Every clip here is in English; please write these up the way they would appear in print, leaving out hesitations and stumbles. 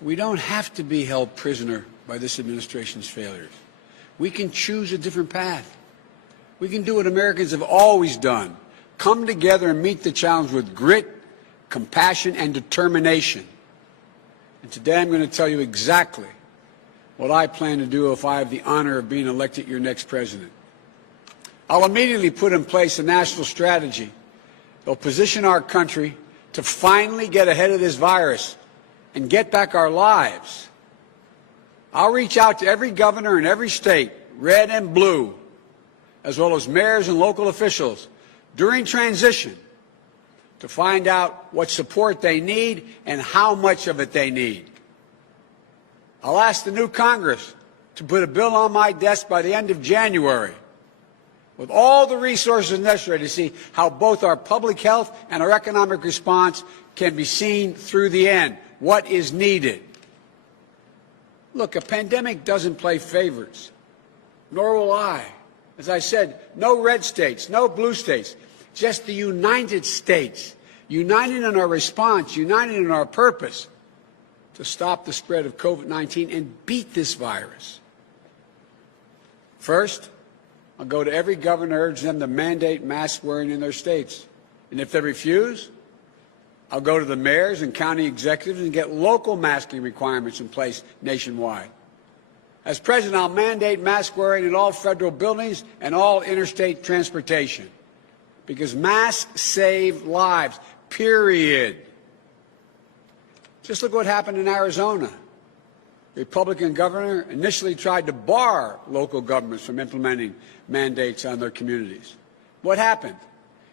We don't have to be held prisoner by this administration's failures. We can choose a different path. We can do what Americans have always done: come together and meet the challenge with grit, compassion, and determination. And today I'm going to tell you exactly what I plan to do if I have the honor of being elected your next president. I'll immediately put in place a national strategy that will position our country to finally get ahead of this virus and get back our lives. I'll reach out to every governor in every state, red and blue, as well as mayors and local officials during transition, to find out what support they need and how much of it they need. I'll ask the new Congress to put a bill on my desk by the end of January with all the resources necessary to see how both our public health and our economic response can be seen through the end. What is needed? Look, a pandemic doesn't play favorites, nor will I. As I said, no red states, no blue states, just the United States, united in our response, united in our purpose to stop the spread of COVID-19 and beat this virus. First, I'll go to every governor, urge them to mandate mask wearing in their states. And if they refuse, I'll go to the mayors and county executives and get local masking requirements in place nationwide. As president, I'll mandate mask wearing in all federal buildings and all interstate transportation, because masks save lives, period. Just look what happened in Arizona. The Republican governor initially tried to bar local governments from implementing mandates on their communities. What happened?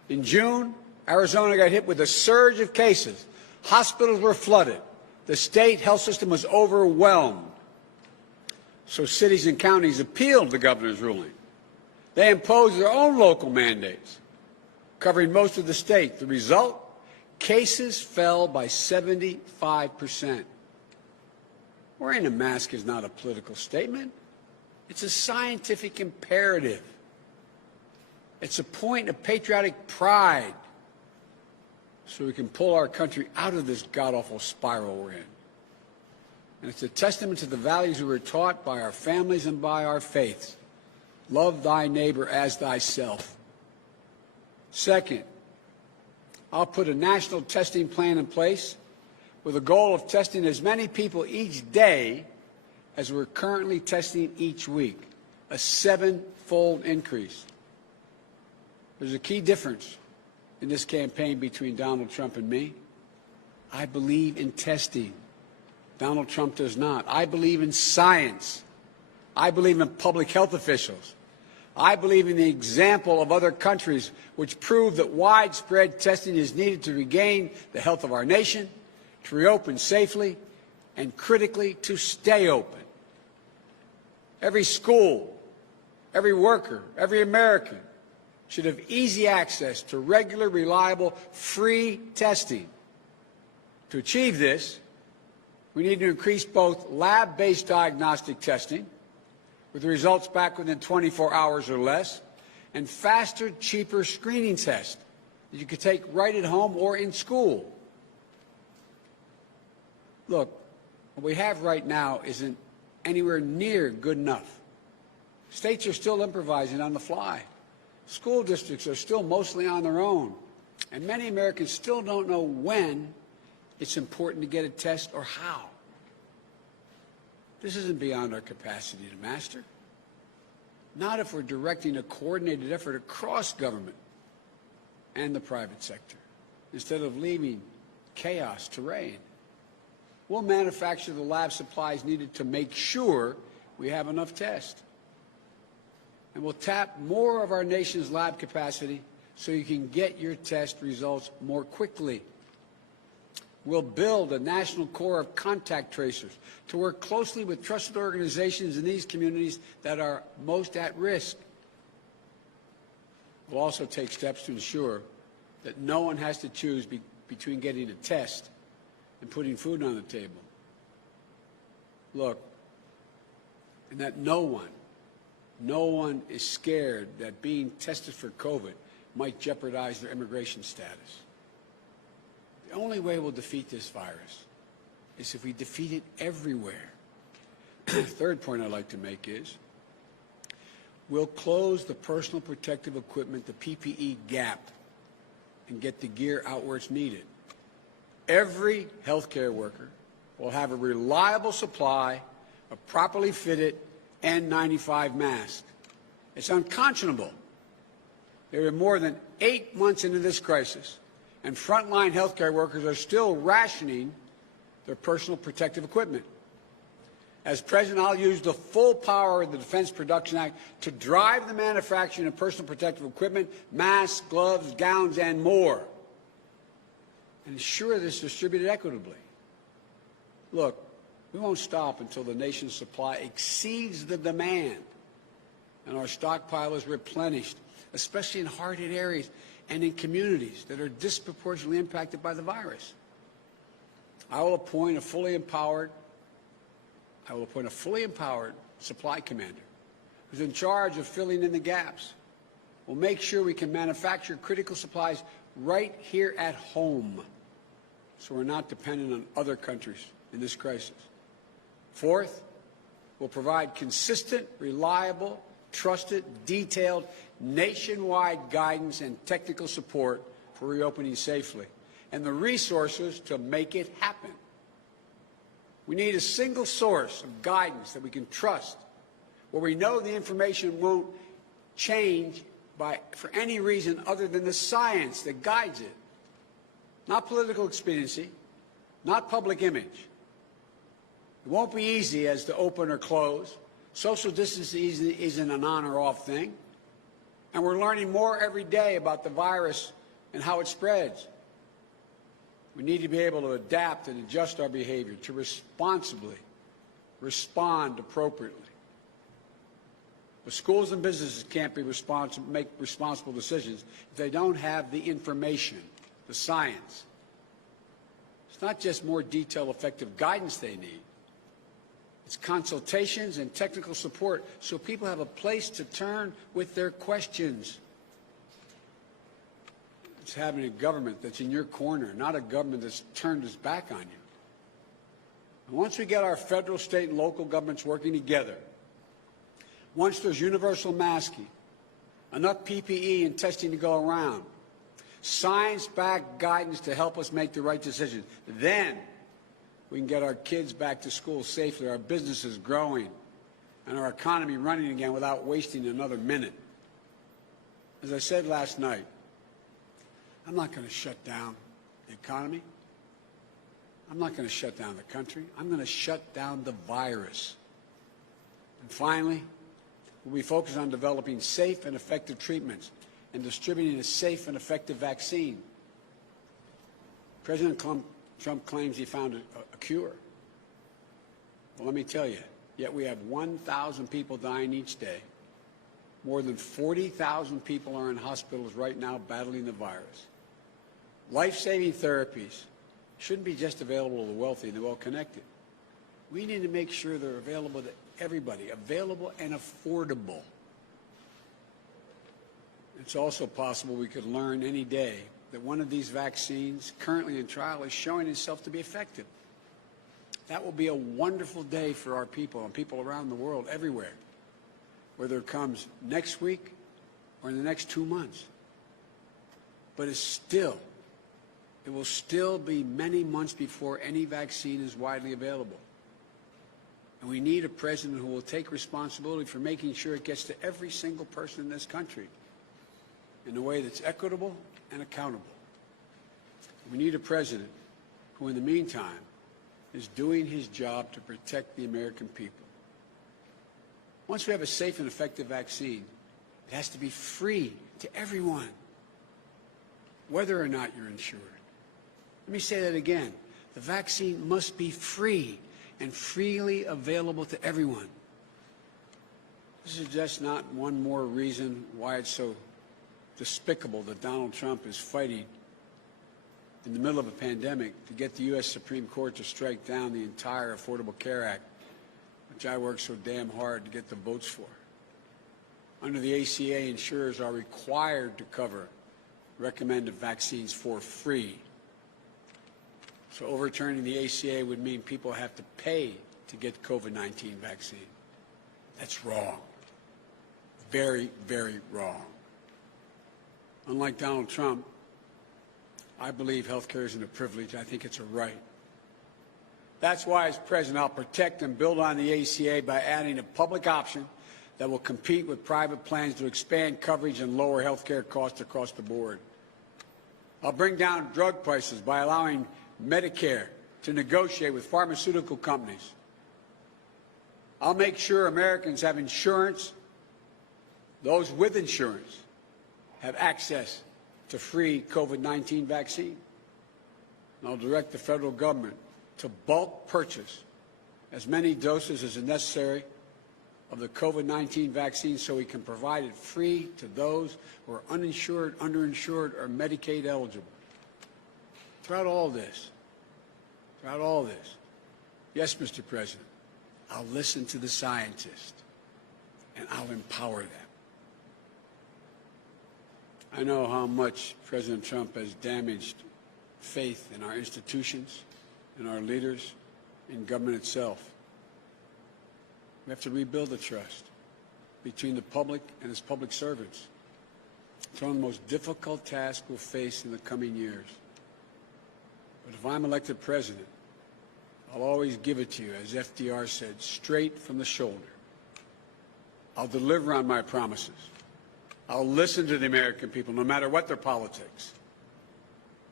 In June, Arizona got hit with a surge of cases. Hospitals were flooded. The state health system was overwhelmed. So cities and counties appealed the governor's ruling. They imposed their own local mandates, covering most of the state. The result? Cases fell by 75%. Wearing a mask is not a political statement. It's a scientific imperative. It's a point of patriotic pride so we can pull our country out of this god-awful spiral we're in. And it's a testament to the values we were taught by our families and by our faiths. Love thy neighbor as thyself. Second, I'll put a national testing plan in place with a goal of testing as many people each day as we're currently testing each week, a 7-fold increase. There's a key difference in this campaign between Donald Trump and me. I believe in testing. Donald Trump does not. I believe in science. I believe in public health officials. I believe in the example of other countries which prove that widespread testing is needed to regain the health of our nation, to reopen safely, and critically, to stay open. Every school, every worker, every American should have easy access to regular, reliable, free testing. To achieve this, we need to increase both lab-based diagnostic testing, with the results back within 24 hours or less, and faster, cheaper screening tests that you could take right at home or in school. Look, what we have right now isn't anywhere near good enough. States are still improvising on the fly. School districts are still mostly on their own. And many Americans still don't know when it's important to get a test or how. This isn't beyond our capacity to master. Not if we're directing a coordinated effort across government and the private sector, instead of leaving chaos to reign. We'll manufacture the lab supplies needed to make sure we have enough tests. And we'll tap more of our nation's lab capacity so you can get your test results more quickly. We'll build a national corps of contact tracers to work closely with trusted organizations in these communities that are most at risk. We'll also take steps to ensure that no one has to choose between getting a test and putting food on the table. Look, and that no one is scared that being tested for COVID might jeopardize their immigration status. The only way we'll defeat this virus is if we defeat it everywhere. Third point I'd like to make is we'll close the personal protective equipment, the PPE gap, and get the gear out where it's needed. Every healthcare worker will have a reliable supply of properly fitted N95 masks. It's unconscionable. There are more than 8 months into this crisis, and frontline healthcare workers are still rationing their personal protective equipment. As President, I'll use the full power of the Defense Production Act to drive the manufacturing of personal protective equipment, masks, gloves, gowns, and more, and ensure this is distributed equitably. Look, we won't stop until the nation's supply exceeds the demand and our stockpile is replenished, especially in hard-hit areas and in communities that are disproportionately impacted by the virus. I will appoint a fully empowered supply commander who's in charge of filling in the gaps. We'll make sure we can manufacture critical supplies right here at home so we're not dependent on other countries in this crisis. Fourth, we'll provide consistent, reliable, trusted, detailed, nationwide guidance and technical support for reopening safely and the resources to make it happen. We need a single source of guidance that we can trust, where we know the information won't change for any reason other than the science that guides it. Not political expediency, not public image. It won't be easy as to open or close. Social distancing isn't an on or off thing. And we're learning more every day about the virus and how it spreads. We need to be able to adapt and adjust our behavior to responsibly respond appropriately. But schools and businesses can't make responsible decisions if they don't have the information, the science. It's not just more detailed, effective guidance they need. It's consultations and technical support so people have a place to turn with their questions. It's having a government that's in your corner, not a government that's turned its back on you. And once we get our federal, state, and local governments working together, once there's universal masking, enough PPE and testing to go around, science-backed guidance to help us make the right decisions, then we can get our kids back to school safely, our businesses growing, and our economy running again without wasting another minute. As I said last night, I'm not going to shut down the economy. I'm not going to shut down the country. I'm going to shut down the virus. And finally, we'll be focused on developing safe and effective treatments and distributing a safe and effective vaccine. President Trump claims he found a cure. Well, let me tell you, yet we have 1,000 people dying each day. More than 40,000 people are in hospitals right now battling the virus. Life-saving therapies shouldn't be just available to the wealthy and the well-connected. We need to make sure they're available to everybody, available and affordable. It's also possible we could learn any day that one of these vaccines currently in trial is showing itself to be effective. That will be a wonderful day for our people and people around the world, everywhere, whether it comes next week or in the next 2 months. But it will still be many months before any vaccine is widely available. And we need a president who will take responsibility for making sure it gets to every single person in this country in a way that's equitable and accountable. We need a president who, in the meantime, is doing his job to protect the American people. Once we have a safe and effective vaccine, it has to be free to everyone, whether or not you're insured. Let me say that again. The vaccine must be free and freely available to everyone. This is just not one more reason why it's so despicable that Donald Trump is fighting in the middle of a pandemic to get the U.S. Supreme Court to strike down the entire Affordable Care Act, which I worked so damn hard to get the votes for. Under the ACA, insurers are required to cover recommended vaccines for free. So overturning the ACA would mean people have to pay to get the COVID-19 vaccine. That's wrong. Very, very wrong. Unlike Donald Trump, I believe health care isn't a privilege. I think it's a right. That's why, as president, I'll protect and build on the ACA by adding a public option that will compete with private plans to expand coverage and lower health care costs across the board. I'll bring down drug prices by allowing Medicare to negotiate with pharmaceutical companies. I'll make sure Americans have insurance. Those with insurance have access to free COVID-19 vaccine. And I'll direct the federal government to bulk purchase as many doses as is necessary of the COVID-19 vaccine so we can provide it free to those who are uninsured, underinsured, or Medicaid eligible. Throughout all this, yes, Mr. President, I'll listen to the scientists and I'll empower them. I know how much President Trump has damaged faith in our institutions, in our leaders, in government itself. We have to rebuild the trust between the public and its public servants. It's one of the most difficult tasks we'll face in the coming years. But if I'm elected president, I'll always give it to you, as FDR said, straight from the shoulder. I'll deliver on my promises. I'll listen to the American people, no matter what their politics.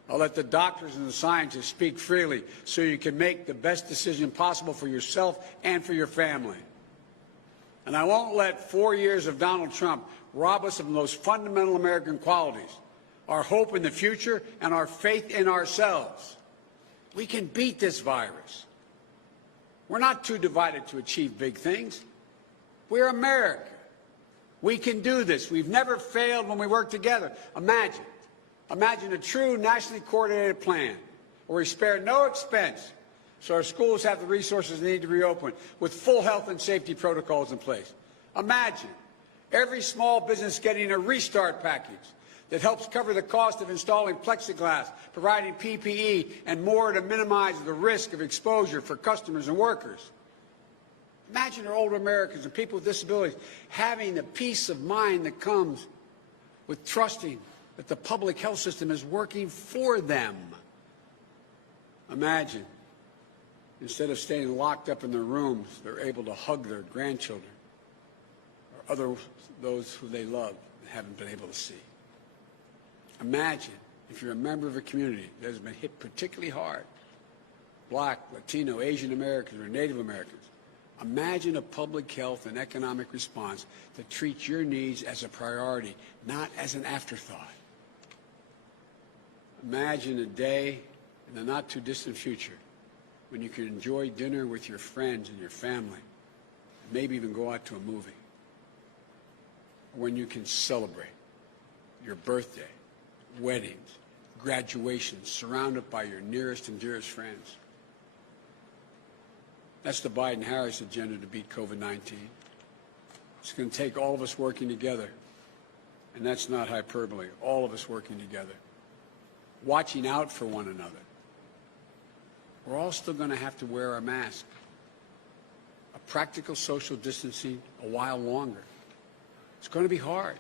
I'll let the doctors and the scientists speak freely so you can make the best decision possible for yourself and for your family. And I won't let 4 years of Donald Trump rob us of those fundamental American qualities, our hope in the future and our faith in ourselves. We can beat this virus. We're not too divided to achieve big things. We're America. We can do this. We've never failed when we work together. Imagine a true nationally coordinated plan where we spare no expense so our schools have the resources they need to reopen with full health and safety protocols in place. Imagine every small business getting a restart package that helps cover the cost of installing plexiglass, providing PPE, and more to minimize the risk of exposure for customers and workers. Imagine our older Americans and people with disabilities having the peace of mind that comes with trusting that the public health system is working for them. Imagine, instead of staying locked up in their rooms, they're able to hug their grandchildren or those who they love and haven't been able to see. Imagine if you're a member of a community that has been hit particularly hard, Black, Latino, Asian Americans, or Native Americans. Imagine a public health and economic response that treats your needs as a priority, not as an afterthought. Imagine a day in the not-too-distant future when you can enjoy dinner with your friends and your family, and maybe even go out to a movie. Or when you can celebrate your birthday, weddings, graduations, surrounded by your nearest and dearest friends. That's the Biden-Harris agenda to beat COVID-19. It's going to take all of us working together, and that's not hyperbole, all of us working together, watching out for one another. We're all still going to have to wear our mask, a practical social distancing a while longer. It's going to be hard,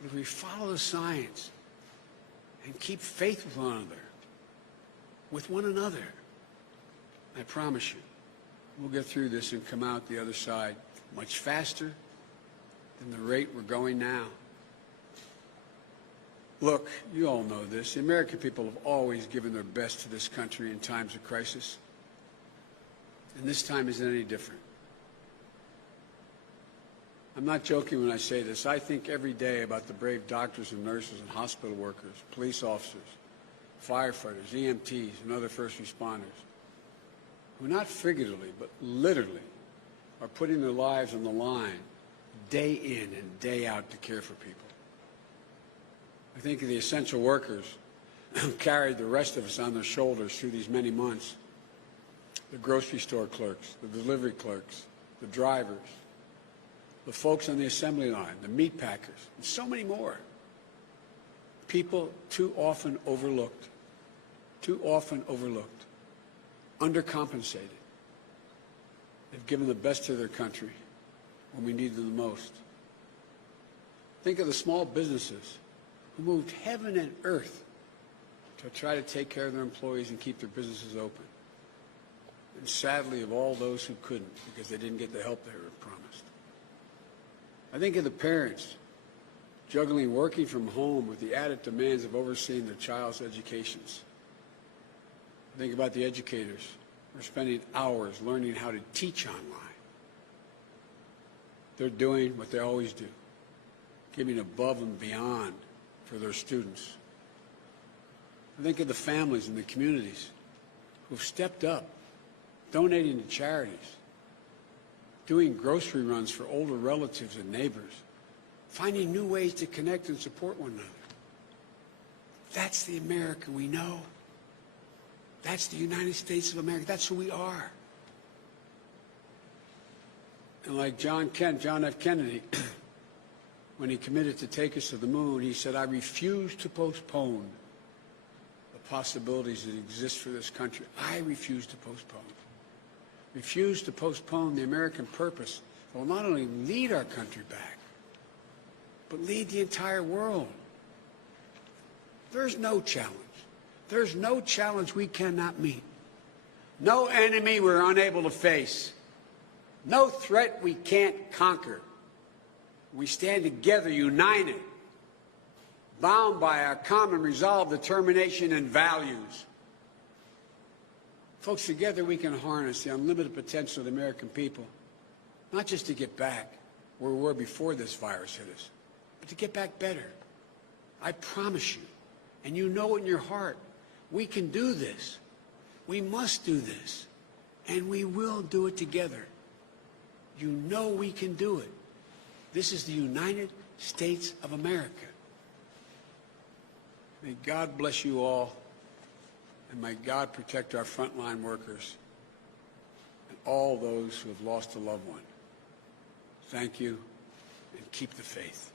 but if we follow the science and keep faith with one another, I promise you, we'll get through this and come out the other side much faster than the rate we're going now. Look, you all know this. The American people have always given their best to this country in times of crisis. And this time isn't any different. I'm not joking when I say this. I think every day about the brave doctors and nurses and hospital workers, police officers, firefighters, EMTs, and other first responders, who not figuratively, but literally, are putting their lives on the line day in and day out to care for people. I think of the essential workers who carried the rest of us on their shoulders through these many months. The grocery store clerks, the delivery clerks, the drivers, the folks on the assembly line, the meat packers, and so many more. People too often overlooked. Too often overlooked. undercompensated. They've given the best to their country when we need them the most. Think of the small businesses who moved heaven and earth to try to take care of their employees and keep their businesses open. And sadly, of all those who couldn't because they didn't get the help they were promised. I think of the parents juggling working from home with the added demands of overseeing their child's educations. Think about the educators who are spending hours learning how to teach online. They're doing what they always do, giving above and beyond for their students. I think of the families and the communities who have stepped up, donating to charities, doing grocery runs for older relatives and neighbors, finding new ways to connect and support one another. That's the America we know. That's the United States of America. That's who we are. And like John F. Kennedy, when he committed to take us to the moon, he said, I refuse to postpone the possibilities that exist for this country. I refuse to postpone. Refuse to postpone the American purpose that will not only lead our country back, but lead the entire world. There's no challenge. There's no challenge we cannot meet. No enemy we're unable to face. No threat we can't conquer. We stand together, united, bound by our common resolve, determination, and values. Folks, together we can harness the unlimited potential of the American people, not just to get back where we were before this virus hit us, but to get back better. I promise you, and you know in your heart, we can do this. We must do this. And we will do it together. You know we can do it. This is the United States of America. May God bless you all, and may God protect our frontline workers and all those who have lost a loved one. Thank you, and keep the faith.